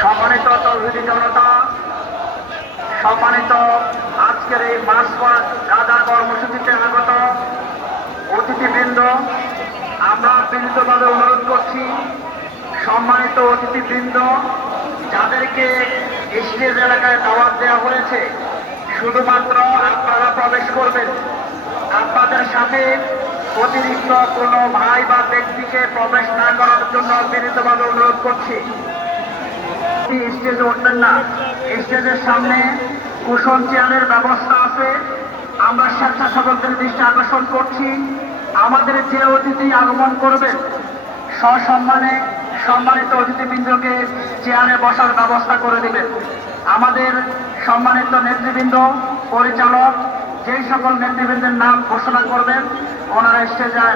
সম্মানিত তৌহিদি জনতা, সম্মানিত আজকের এই মাস গাঁদা কর্মসূচিতে আগত অতিথিবৃন্দ, আমরা বিনীতভাবে অনুরোধ করছি, সম্মানিত অতিথিবৃন্দ, যাদেরকে স্টেজ এলাকায় দাওয়াত দেওয়া হয়েছে, শুধুমাত্র আপনারা প্রবেশ করবেন। আপনাদের সাথে অতিরিক্ত কোনো ভাই বা ব্যক্তিকে প্রবেশ না করার জন্য বিনীতভাবে অনুরোধ করছি। স্টেজে উঠবেন না। স্টেজের সামনে কুশন চেয়ারের ব্যবস্থা আছে। আমরা স্বেচ্ছাসেবকদের দৃষ্টি আকর্ষণ করছি। আমাদের যে অতিথি আগমন করবেন, সসম্মানে সম্মানিত অতিথিবৃন্দকে চেয়ারে বসার ব্যবস্থা করে দিবেন। আমাদের সম্মানিত নেতৃবৃন্দ, পরিচালক যেই সকল নেতৃবৃন্দের নাম ঘোষণা করবেন, ওনারা স্টেজে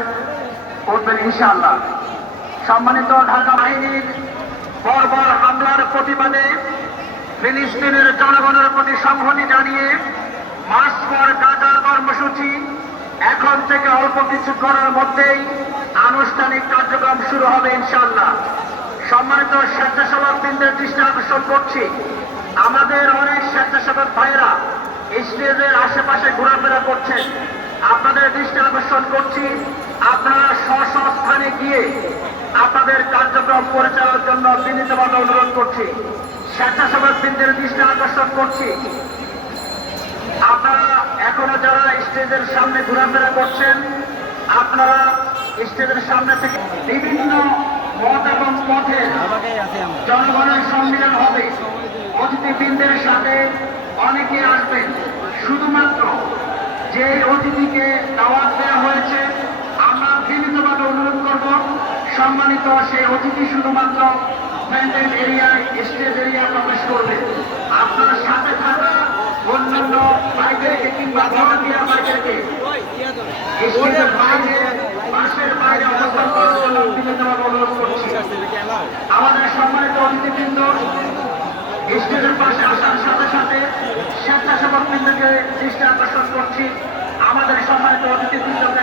উঠবেন ইনশাআল্লাহ। সম্মানিত ঢাকা বাহিনীর বর্বর হামলার প্রতিবাদে ফিলিস্তিনের জনগণের প্রতি সংহতি জানিয়ে মাস পর কাটার কর্মসূচি এখন থেকে অল্প কিছুক্ষণের মধ্যেই আনুষ্ঠানিক কার্যক্রম শুরু হবে ইনশাল্লাহ সম্মানিত স্বেচ্ছাসেবক বৃন্দের দৃষ্টি আকর্ষণ করছি। আমাদের অনেক স্বেচ্ছাসেবক ভাইরা স্টেজের আশেপাশে ঘোরাফেরা করছেন আপনাদের দৃষ্টি আকর্ষণ করছি। আপনারা স্ব স্ব গিয়ে আপনাদের কার্যক্রম পরিচালনার জন্য বিনীতভাবে অনুরোধ করছি। স্বেচ্ছাসেবক বৃন্দের দৃষ্টি আকর্ষণ করছি। আপনারা এখনও যারা স্টেজের সামনে ঘোরাফেরা করছেন আপনারা স্টেজের সামনে থেকে বিভিন্ন মত এবং পথে জনগণের সম্মিলন অতিথিবৃন্দের সাথে অনেকে আসবেন। শুধুমাত্র যে অতিথিকে দাওয়াত দেওয়া হয়েছে, আমরা বিনীতভাবে অনুরোধ করব, সম্মানিত সেই অতিথি শুধুমাত্র প্যান্ডেল এরিয়ায় স্টেজ এরিয়া প্রবেশ করবে। আপনার সাথে থাকা অন্যান্য বাইরেকে কিংবা ভলান্টিয়ার করছি। আমাদের সম্মানিত অতিথিবৃন্দ স্টেজের পাশে আসার সাথে সাথে স্বেচ্ছাসেবক বৃন্দকে দৃষ্টি আকর্ষণ করছি। আমাদের সম্মানিত অতিথিবৃন্দকে